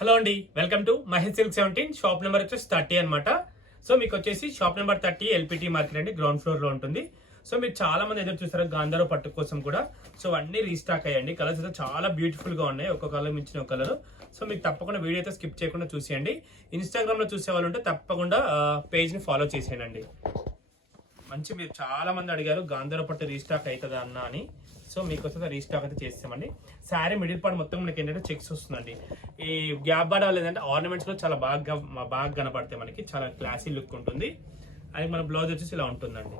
Hello అండి, welcome to Mahesh silk 17. Shop number వచ్చేసి 30 అనమాట. సో మీకు వచ్చేసి షాప్ నెంబర్ 30 ఎల్పిటి మార్కెట్ అండి, గ్రౌండ్ ఫ్లోర్ లో ఉంటుంది. సో మీరు చాలా మంది ఎదురు చూస్తారు గాంధారో పట్టు కోసం కూడా. సో అన్ని రీస్టాక్ అయ్యండి. కలర్స్ అయితే చాలా బ్యూటిఫుల్ గా ఉన్నాయి, ఒక కలర్ మించిన ఒక కలర్. సో మీకు తప్పకుండా వీడియో అయితే స్కిప్ చేయకుండా చూసేయండి. ఇన్స్టాగ్రామ్ లో చూసే వాళ్ళు ఉంటే తప్పకుండా పేజ్ ని ఫాలో చేసేయండి. మంచి మీరు చాలా మంది అడిగారు గాంధారో పట్టు రీస్టాక్ అవుతుందా అన్న అని. సో మీకోసం రీస్టాక్ అయితే చేస్తామండి. శారీ మిడిల్ పార్ట్ మొత్తం మనకి ఏంటంటే చెక్స్ వస్తుందండి. ఈ గ్యాప్ బార్డర్ వల్ల ఏంటంటే ఆర్నమెంట్స్ లో చాలా బాగా కనపడతాయి, మనకి చాలా క్లాసీ లుక్ ఉంటుంది. అది మన బ్లౌజ్ వచ్చేసి ఇలా ఉంటుందండి,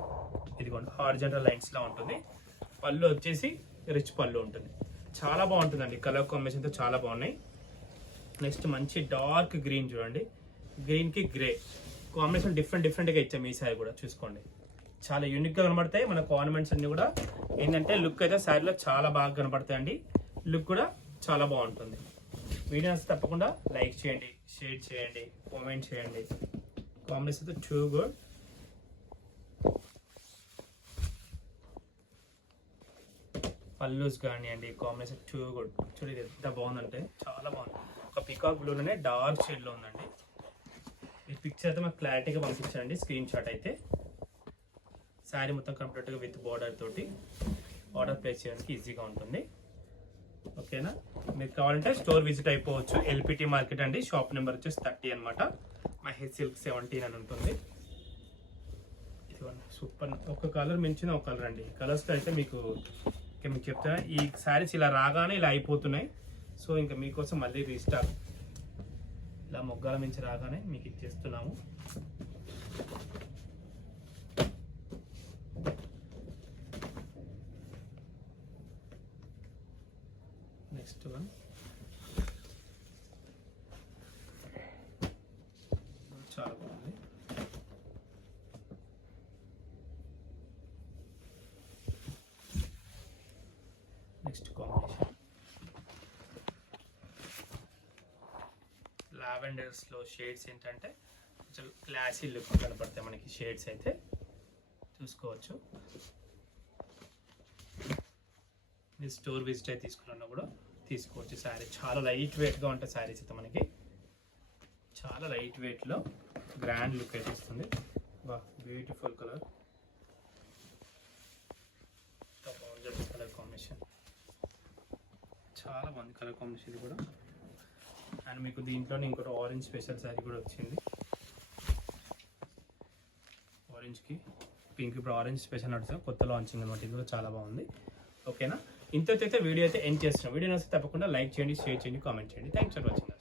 ఇదిగోండి హారిజంటల్ లైన్స్ లా ఉంటుంది. పళ్ళు వచ్చేసి రిచ్ పళ్ళు ఉంటుంది, చాలా బాగుంటుందండి. కలర్ కాంబినేషన్ తో చాలా బాగున్నాయి. నెక్స్ట్ మంచి డార్క్ గ్రీన్ చూడండి, గ్రీన్ కి గ్రే కాంబినేషన్ డిఫరెంట్ గా ఇచ్చాము. ఈ సారీ కూడా చూసుకోండి, చాలా యూనిక్ గా కనబడతాయి. మన ఆర్నమెంట్స్ అన్ని కూడా ఏంటంటే లుక్ అయితే శారీలో చాలా బాగా కనబడతాయండి. లుక్ కూడా చాలా బాగుంటుంది. వీడియోస్ తప్పకుండా లైక్ చేయండి, షేర్ చేయండి, కామెంట్ చేయండి. కాంబినేషన్ అయితే టూ గుడ్. పల్లూస్ కానివ్వండి, కాంబినేషన్ టూ గుడ్. చూడండి ఎంత బాగుందంటే చాలా బాగుంది. ఒక పికాక్ బ్లూలోనే డార్క్ షేడ్ లో ఉందండి. ఈ పిక్చర్ అయితే మాకు క్లారిటీగా పంపించండి, స్క్రీన్ షాట్ అయితే. శారీ మొత్తం కంప్లీట్గా విత్ బార్డర్ తోటి ఆర్డర్ ప్లేస్ చేయడానికి ఈజీగా ఉంటుంది. ఓకేనా, మీరు కావాలంటే స్టోర్ విజిట్ అయిపోవచ్చు. ఎల్పిటి మార్కెట్ అండి, షాప్ నెంబర్ వచ్చేసి 30 అనమాట. మహేష్ సిల్క్ 17 అని ఉంటుంది. ఇదిగోండి సూపర్, ఒక కలర్ మించిన ఒక కలర్ అండి. కలర్స్లో అయితే మీకు చెప్తా, ఈ శారీస్ ఇలా రాగానే ఇలా అయిపోతున్నాయి. సో ఇంకా మీకోసం మళ్ళీ రీస్టాక్ ఇలా మొగ్గాల మించి రాగానే మీకు ఇచ్చేస్తున్నాము. నెక్స్ట్ వన్ చాలా బాగుంది. నెక్స్ట్ కాంబినేషన్ లావెండర్స్ లో షేడ్స్ ఏంటంటే కొంచెం క్లాసీ లుక్ కనపడతాయి మనకి. షేడ్స్ అయితే చూసుకోవచ్చు. మీరు స్టోర్ విజిట్ అయితే తీసుకున్నా కూడా తీసుకోవచ్చు. శారీ చాలా లైట్ వెయిట్గా ఉంటుంది. శారీస్ అయితే మనకి చాలా లైట్ వెయిట్లో గ్రాండ్ లుక్ అయితే వస్తుంది. బా బ్యూటిఫుల్ కలర్, బాగుంది కలర్ కాంబినేషన్, చాలా బాగుంది కలర్ కాంబినేషన్ కూడా. అండ్ మీకు దీంట్లోనే ఇంకోటి ఆరెంజ్ స్పెషల్ శారీ కూడా వచ్చింది. ఆరెంజ్కి పింక్, ఇప్పుడు ఆరెంజ్ స్పెషల్ నడుస్తుంది, కొత్త లాంచింగ్ అనమాట. ఇది కూడా చాలా బాగుంది. ఓకేనా, ఇంతైతే వీడియో అయితే ఎండ్ చేస్తున్నాం. వీడియో నచ్చితే తప్పకుండా లైక్ చేయండి, షేర్ చేయండి, కామెంట్ చేయండి. Thanks for watching.